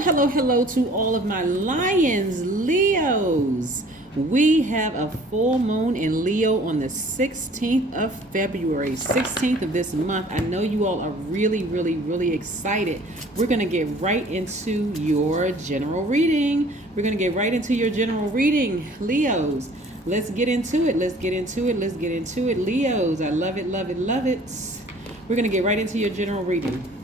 Hello to all of my lions, Leos. We have a full moon in Leo on the 16th of February, 16th of this month. I know you all are really excited. We're going to get right into your general reading. Leos. Let's get into it. Leos. I love it. We're going to get right into your general reading.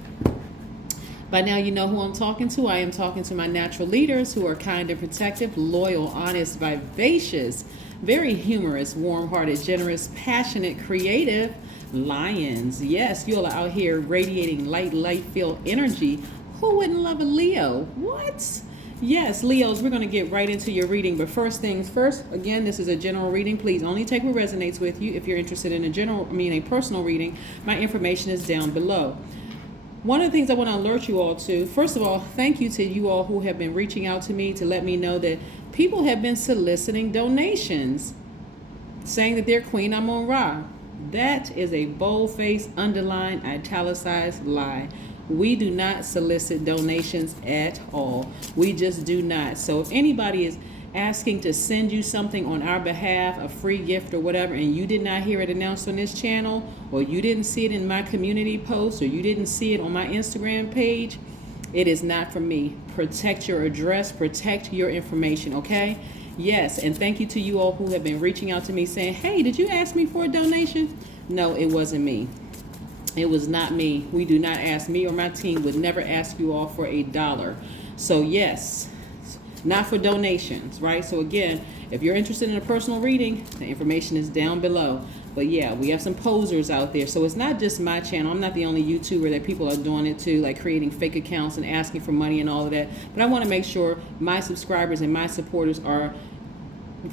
By now you know who I'm talking to. I am talking to my natural leaders who are kind and protective, loyal, honest, vivacious, very humorous, warm-hearted, generous, passionate, creative lions. Yes, you all are out here radiating light-filled energy. Who wouldn't love a Leo? What? Yes, Leos, we're going to get right into your reading. But first things first, again, this is a general reading. Please only take what resonates with you. If you're interested in a personal reading, my information is down below. One of the things I want to alert you all to, first of all, thank you to you all who have been reaching out to me to let me know that people have been soliciting donations, saying that they're Queen Amun Ra. That is a bold-faced, underlined, italicized lie. We do not solicit donations at all. We just do not. So if anybody is asking to send you something on our behalf, a free gift or whatever, and you did not hear it announced on this channel, or you didn't see it in my community post, or you didn't see it on my Instagram page, it is not from me. Protect your address, protect your information, okay? Yes, and thank you to you all who have been reaching out to me saying, hey, did you ask me for a donation? No, it wasn't me. It was not me. We do not ask. Me or my team would never ask you all for $1. So yes, not for donations, right? So again, if you're interested in a personal reading, the information is down below. But yeah, we have some posers out there. So it's not just my channel. I'm not the only YouTuber that people are doing it to, like creating fake accounts and asking for money and all of that. But I want to make sure my subscribers and my supporters are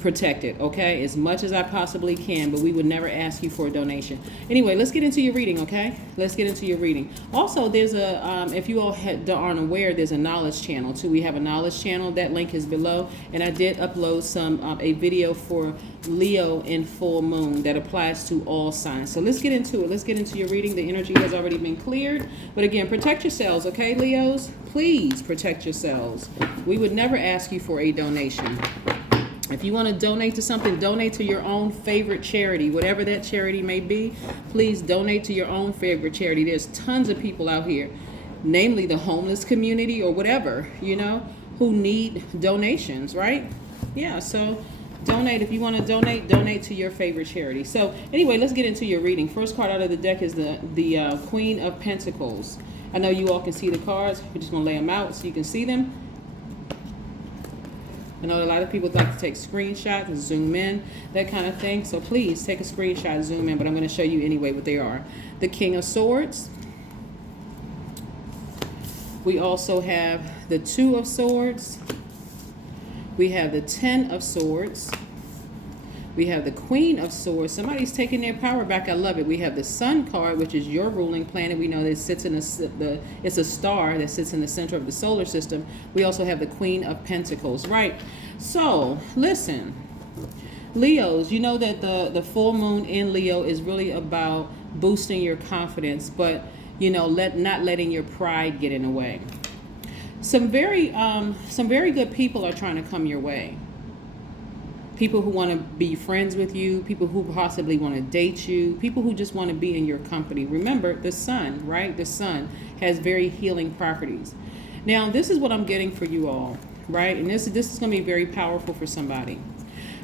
protected, okay, as much as I possibly can, but we would never ask you for a donation. Anyway, let's get into your reading, okay? Let's get into your reading. Also, there's a, if you all aren't aware, there's a knowledge channel too. We have a knowledge channel. That link is below, and I did upload a video for Leo in full moon that applies to all signs. So let's get into it. Let's get into your reading. The energy has already been cleared, but again, protect yourselves, okay, Leos? Please protect yourselves. We would never ask you for a donation. If you want to donate to something, donate to your own favorite charity, whatever that charity may be. Please donate to your own favorite charity. There's tons of people out here, namely the homeless community or whatever, who need donations, right? Yeah, so donate. If you want to donate to your favorite charity. So anyway, let's get into your reading. First card out of the deck is the Queen of Pentacles. I know you all can see the cards. We're just going to lay them out so you can see them. I know a lot of people like to take screenshots and zoom in, that kind of thing. So please take a screenshot, zoom in, but I'm going to show you anyway what they are. The King of Swords. We also have the Two of Swords. We have the Ten of Swords. We have the Queen of Swords. Somebody's taking their power back. I love it. We have the Sun card, which is your ruling planet. We know that it sits in it's a star that sits in the center of the solar system. We also have the Queen of Pentacles, right? So listen, Leos, you know that the full moon in Leo is really about boosting your confidence, but not letting your pride get in the way. Some very good people are trying to come your way. People who want to be friends with you, people who possibly want to date you, people who just want to be in your company. Remember, the sun, right? The sun has very healing properties. Now, this is what I'm getting for you all, right? And this is going to be very powerful for somebody.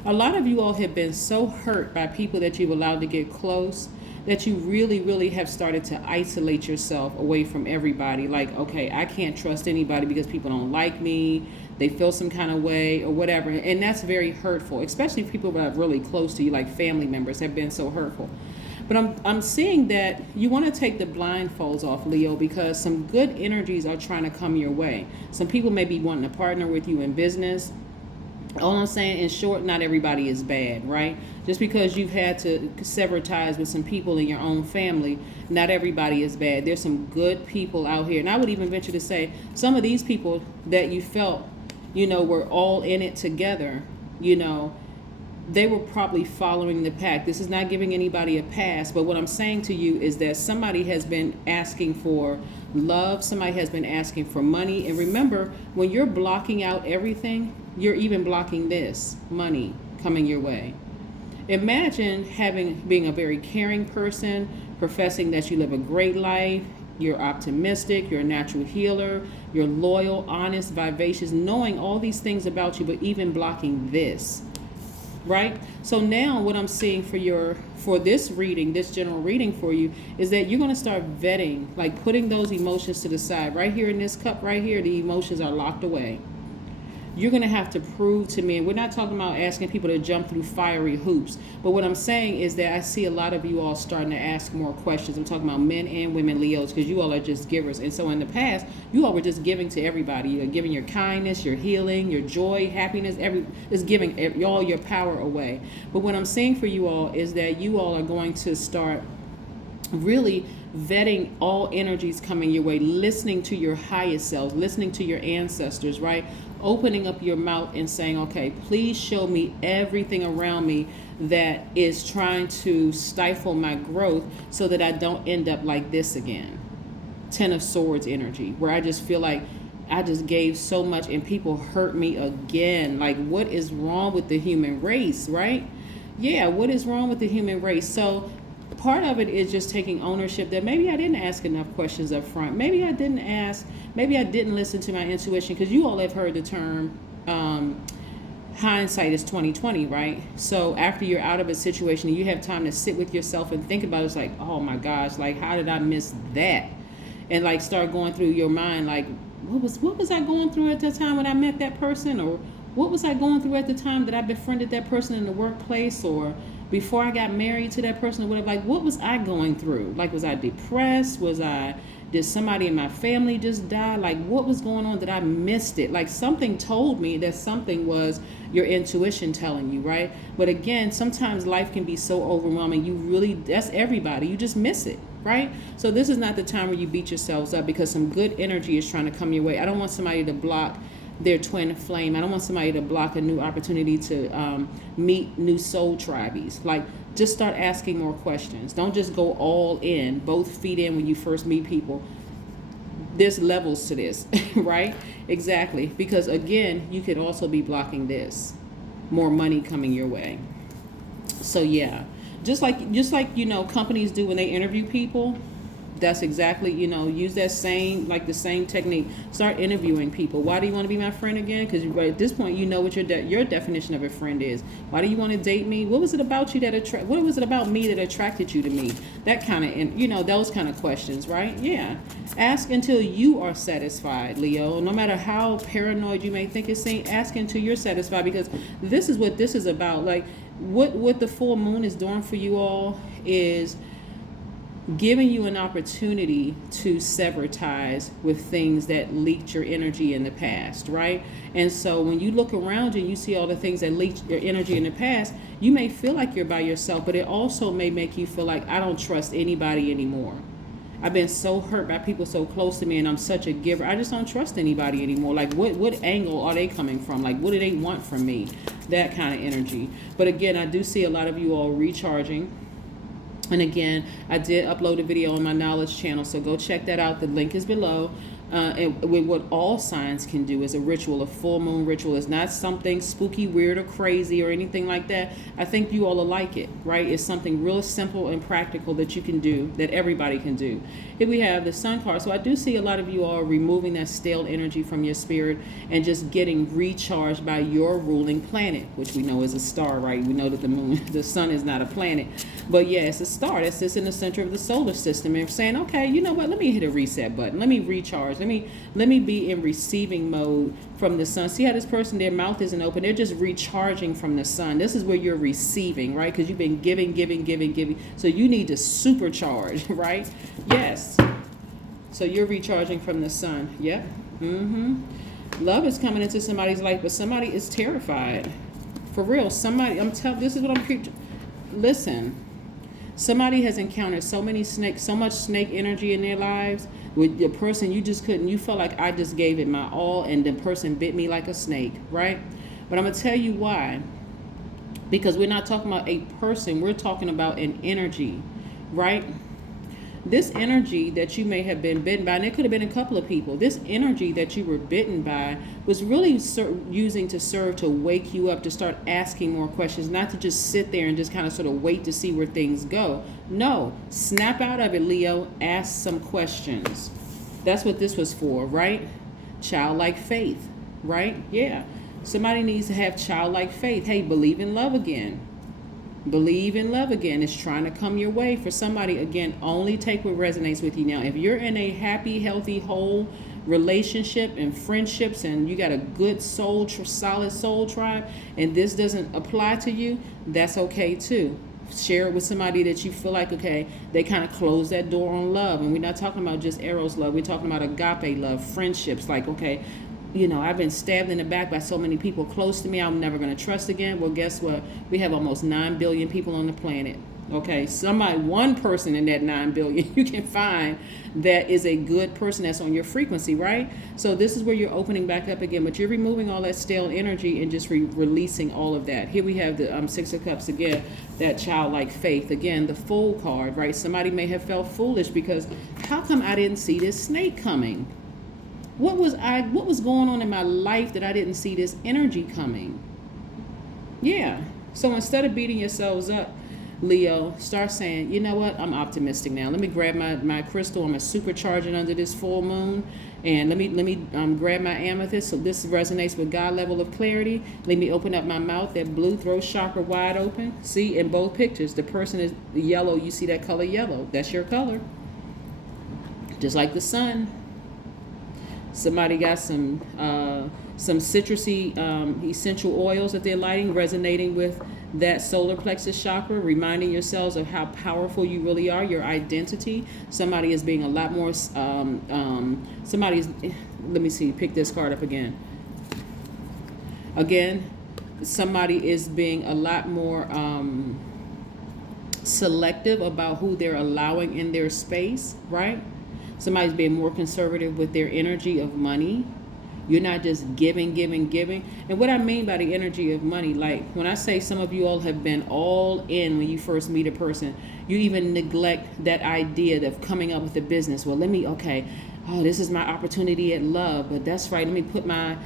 A lot of you all have been so hurt by people that you've allowed to get close that you really have started to isolate yourself away from everybody. Like, okay, I can't trust anybody because people don't like me. They feel some kind of way or whatever. And that's very hurtful, especially people that are really close to you, like family members have been so hurtful. But I'm seeing that you want to take the blindfolds off, Leo, because some good energies are trying to come your way. Some people may be wanting to partner with you in business. All I'm saying, in short, not everybody is bad, right? Just because you've had to sever ties with some people in your own family, not everybody is bad. There's some good people out here. And I would even venture to say some of these people that you felt, were all in it together, they were probably following the pack. This is not giving anybody a pass, but what I'm saying to you is that somebody has been asking for love, somebody has been asking for money. And remember, when you're blocking out everything, you're even blocking this money coming your way. Imagine being a very caring person, professing that you live a great life, you're optimistic, you're a natural healer, you're loyal, honest, vivacious, knowing all these things about you, but even blocking this. Right? So now what I'm seeing for this reading, this general reading for you, is that you're going to start vetting, like putting those emotions to the side. Right here in this cup right here, the emotions are locked away. You're going to have to prove to me, and we're not talking about asking people to jump through fiery hoops, but what I'm saying is that I see a lot of you all starting to ask more questions. I'm talking about men and women Leos, because you all are just givers. And so in the past, you all were just giving to everybody. You're giving your kindness, your healing, your joy, happiness, just giving all your power away. But what I'm saying for you all is that you all are going to start really vetting all energies coming your way, listening to your highest selves, listening to your ancestors, right? Opening up your mouth and saying, okay, please show me everything around me that is trying to stifle my growth so that I don't end up like this again. 10 of Swords energy, where I just feel like I just gave so much and people hurt me again. Like, what is wrong with the human race, right? Yeah, what is wrong with the human race? So part of it is just taking ownership that maybe I didn't ask enough questions up front. Maybe I didn't listen to my intuition, because you all have heard the term hindsight is 20/20, right? So after you're out of a situation and you have time to sit with yourself and think about it, it's like, oh my gosh, like how did I miss that? And like start going through your mind, like what was I going through at the time when I met that person, or what was I going through at the time that I befriended that person in the workplace, or before I got married to that person, or whatever. Like, what was I going through? Like, was I depressed? Did somebody in my family just die? Like, what was going on that I missed it? Like, something told me that something was your intuition telling you, right? But again, sometimes life can be so overwhelming. That's everybody. You just miss it, right? So this is not the time where you beat yourselves up, because some good energy is trying to come your way. I don't want somebody to block their twin flame. I don't want somebody to block a new opportunity to meet new soul tribes. Like, just start asking more questions. Don't just go all in, both feet in when you first meet people. There's levels to this, right? Exactly. Because again, you could also be blocking this. More money coming your way. So yeah, just like companies do when they interview people. That's exactly, use that the same technique. Start interviewing people. Why do you want to be my friend again? Because at this point, you know what your definition of a friend is. Why do you want to date me? What was it about you what was it about me that attracted you to me? That kind of, those kind of questions, right? Yeah. Ask until you are satisfied, Leo. No matter how paranoid you may think it's saying, ask until you're satisfied, because this is what this is about. Like, what the full moon is doing for you all is giving you an opportunity to sever ties with things that leaked your energy in the past, right? And so when you look around you and you see all the things that leaked your energy in the past, you may feel like you're by yourself, but it also may make you feel like, I don't trust anybody anymore. I've been so hurt by people so close to me, and I'm such a giver. I just don't trust anybody anymore. Like, what angle are they coming from? Like, what do they want from me? That kind of energy. But again, I do see a lot of you all recharging. And again, I did upload a video on my knowledge channel, so go check that out. The link is below. And with what all signs can do is a ritual, a full moon ritual. It's not something spooky, weird, or crazy or anything like that. I think you all will like it, right? It's something real simple and practical that you can do, that everybody can do. Here we have the Sun card. So I do see a lot of you all removing that stale energy from your spirit and just getting recharged by your ruling planet, which we know is a star, right? We know that the sun is not a planet. But yeah, it's a star that sits in the center of the solar system, and saying, okay, you know what? Let me hit a reset button. Let me recharge. Let me be in receiving mode from the sun. See how this person, their mouth isn't open. They're just recharging from the sun. This is where you're receiving, right? Because you've been giving. So you need to supercharge, right? Yes. So you're recharging from the sun. Yep. Love is coming into somebody's life, but somebody is terrified. For real. This is what I'm preaching. Listen. Somebody has encountered so much snake energy in their lives. With the person, you felt like I just gave it my all, and the person bit me like a snake, right? But I'm going to tell you why. Because we're not talking about a person, we're talking about an energy, right? This energy that you may have been bitten by, and it could have been a couple of people, this energy that you were bitten by was really using to serve to wake you up, to start asking more questions, not to just sit there and just kind of sort of wait to see where things go. No, snap out of it, Leo. Ask some questions. That's what this was for, right? Childlike faith, right? Yeah. Somebody needs to have childlike faith. Hey, believe in love again. Believe in love again. It's trying to come your way for somebody. Again, only take what resonates with you. Now, if you're in a happy, healthy, whole relationship and friendships, and you got a good soul, solid soul tribe, and this doesn't apply to you, that's okay too. Share it with somebody that you feel like, okay, they kind of close that door on love. And we're not talking about just eros love. We're talking about agape love, friendships. Like, okay, you know, I've been stabbed in the back by so many people close to me, I'm never going to trust again. Well, guess what? We have almost 9 billion people on the planet. Okay, one person in that 9 billion you can find that is a good person that's on your frequency, right? So this is where you're opening back up again, but you're removing all that stale energy and just releasing all of that. Here we have the 6 of Cups again, that childlike faith. Again, the Fool card, right? Somebody may have felt foolish because how come I didn't see this snake coming? What was going on in my life that I didn't see this energy coming? Yeah. So instead of beating yourselves up, Leo, start saying, you know what? I'm optimistic now. Let me grab my crystal. I'm going to supercharge it under this full moon. And let me grab my amethyst. So this resonates with God level of clarity. Let me open up my mouth, that blue throat chakra wide open. See, in both pictures, the person is yellow. You see that color yellow. That's your color. Just like the sun. Somebody got some citrusy essential oils that they're lighting, resonating with that solar plexus chakra, reminding yourselves of how powerful you really are, your identity. Somebody is being a lot more, let me see, pick this card up again. Again, somebody is being a lot more selective about who they're allowing in their space, right? Somebody's being more conservative with their energy of money. You're not just giving. And what I mean by the energy of money, like when I say some of you all have been all in when you first meet a person, you even neglect that idea of coming up with a business. Well, this is my opportunity at love, but that's right. Let me put my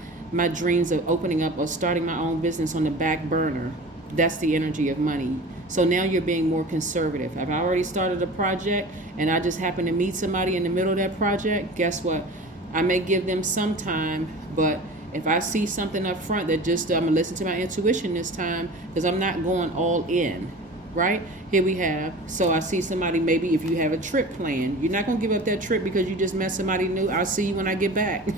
dreams of opening up or starting my own business on the back burner. That's the energy of money. So now you're being more conservative. I've already started a project and I just happen to meet somebody in the middle of that project. Guess what? I may give them some time, but if I see something up front that just, I'm going to listen to my intuition this time because I'm not going all in, right? Here we have, so I see somebody, maybe if you have a trip planned, you're not going to give up that trip because you just met somebody new. I'll see you when I get back.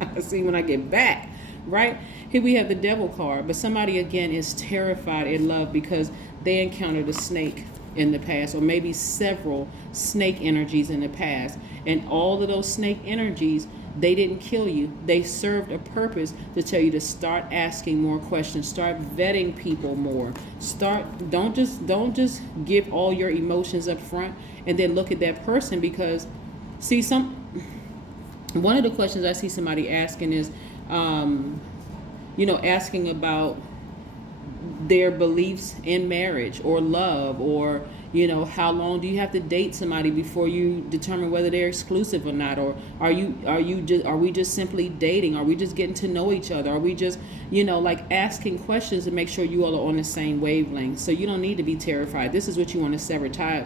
I'll see you when I get back, right? Here we have the Devil card, but somebody again is terrified in love because they encountered a snake in the past, or maybe several snake energies in the past. And all of those snake energies, they didn't kill you. They served a purpose to tell you to start asking more questions, start vetting people more. Don't just give all your emotions up front and then look at that person, because see, one of the questions I see somebody asking is, asking about their beliefs in marriage or love, or how long do you have to date somebody before you determine whether they're exclusive or not, or are we just simply dating? Are we just getting to know each other? Are we just asking questions to make sure you all are on the same wavelength? So you don't need to be terrified. This is what you want to sever ties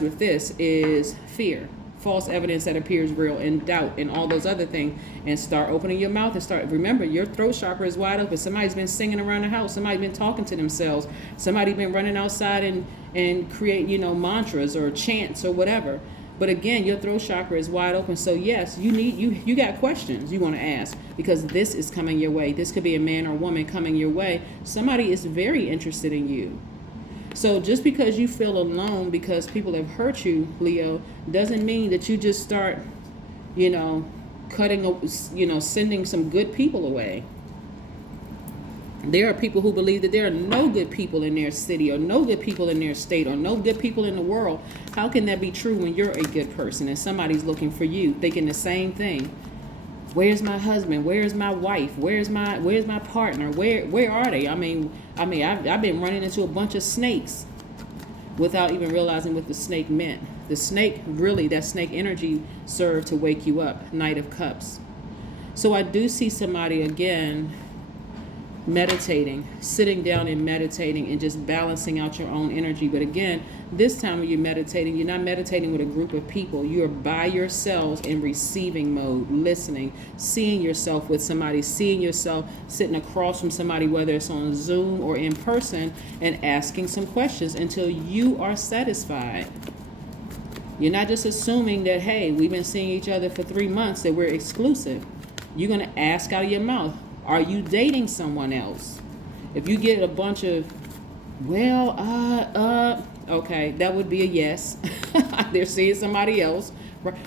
with. This is fear, false evidence that appears real, and doubt, and all those other things. And start opening your mouth and remember, your throat chakra is wide open. Somebody's been singing around the house. Somebody's been talking to themselves. Somebody's been running outside and create, mantras or chants or whatever. But again, your throat chakra is wide open. So yes, you got questions you want to ask, because this is coming your way. This could be a man or woman coming your way. Somebody is very interested in you. So just because you feel alone because people have hurt you, Leo, doesn't mean that you just start, sending some good people away. There are people who believe that there are no good people in their city, or no good people in their state, or no good people in the world. How can that be true when you're a good person and somebody's looking for you, thinking the same thing? Where's my husband? Where's my wife? Where's my partner? Where are they? I've been running into a bunch of snakes without even realizing what the snake meant. The snake, really, that snake energy served to wake you up. Knight of Cups. So I do see somebody again meditating, sitting down and meditating and just balancing out your own energy. But again, this time when you're meditating, you're not meditating with a group of people. You're by yourselves in receiving mode, listening, seeing yourself with somebody, seeing yourself sitting across from somebody, whether it's on Zoom or in person, and asking some questions until you are satisfied. You're not just assuming that, hey, we've been seeing each other for 3 months, that we're exclusive. You're going to ask out of your mouth, are you dating someone else? If you get a bunch of, okay, that would be a yes. They're seeing somebody else.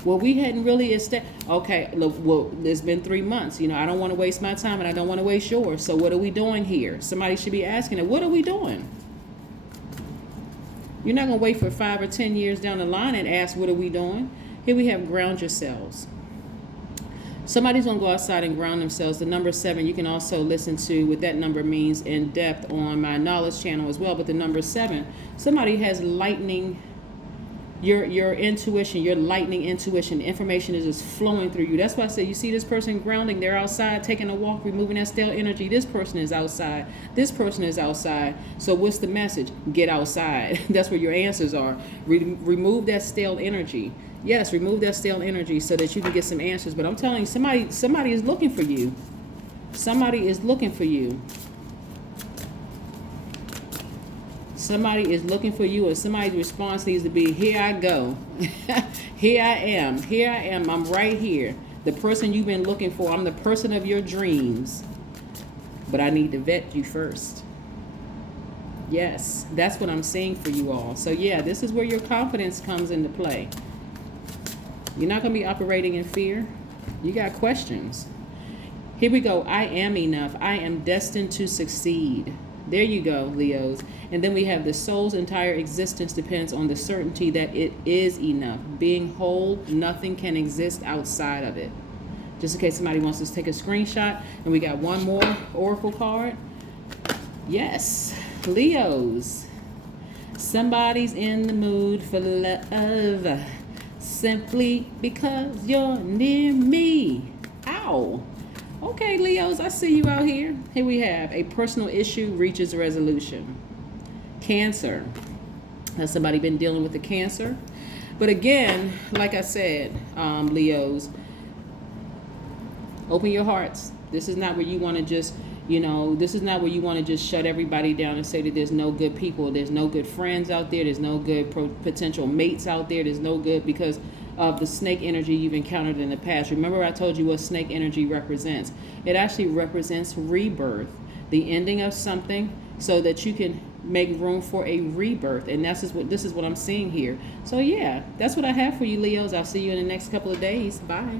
Well, we hadn't really okay, look, well, it's been 3 months. I don't want to waste my time and I don't want to waste yours. So what are we doing here? Somebody should be asking it, what are we doing? You're not going to wait for 5 or 10 years down the line and ask, what are we doing? Here we have ground yourselves. Somebody's going to go outside and ground themselves. The number 7, you can also listen to what that number means in depth on my knowledge channel as well. But the number 7, somebody has lightning, your intuition, your lightning intuition. Information is just flowing through you. That's why I said, you see this person grounding, they're outside taking a walk, removing that stale energy. This person is outside. This person is outside. So what's the message? Get outside. That's where your answers are. Remove that stale energy. Yes, remove that stale energy so that you can get some answers. But I'm telling you, somebody is looking for you. Somebody is looking for you. Somebody is looking for you, and somebody's response needs to be, here I go. Here I am. Here I am. I'm right here. The person you've been looking for. I'm the person of your dreams. But I need to vet you first. Yes, that's what I'm saying for you all. So yeah, this is where your confidence comes into play. You're not going to be operating in fear. You got questions. Here we go. I am enough. I am destined to succeed. There you go, Leos. And then we have the soul's entire existence depends on the certainty that it is enough. Being whole, nothing can exist outside of it. Just in case somebody wants us to take a screenshot. And we got one more oracle card. Yes, Leos. Somebody's in the mood for love. Simply because you're near me. Ow. Okay, Leos, I see you out here. Here we have a personal issue reaches resolution. Cancer. Has somebody been dealing with the cancer? But again, like I said, Leos, open your hearts. This is not where you want to just, this is not where you want to just shut everybody down and say that there's no good people. There's no good friends out there. There's no good potential mates out there. There's no good because of the snake energy you've encountered in the past. Remember I told you what snake energy represents. It actually represents rebirth, the ending of something so that you can make room for a rebirth. And this is what I'm seeing here. So yeah, that's what I have for you, Leos. I'll see you in the next couple of days. Bye.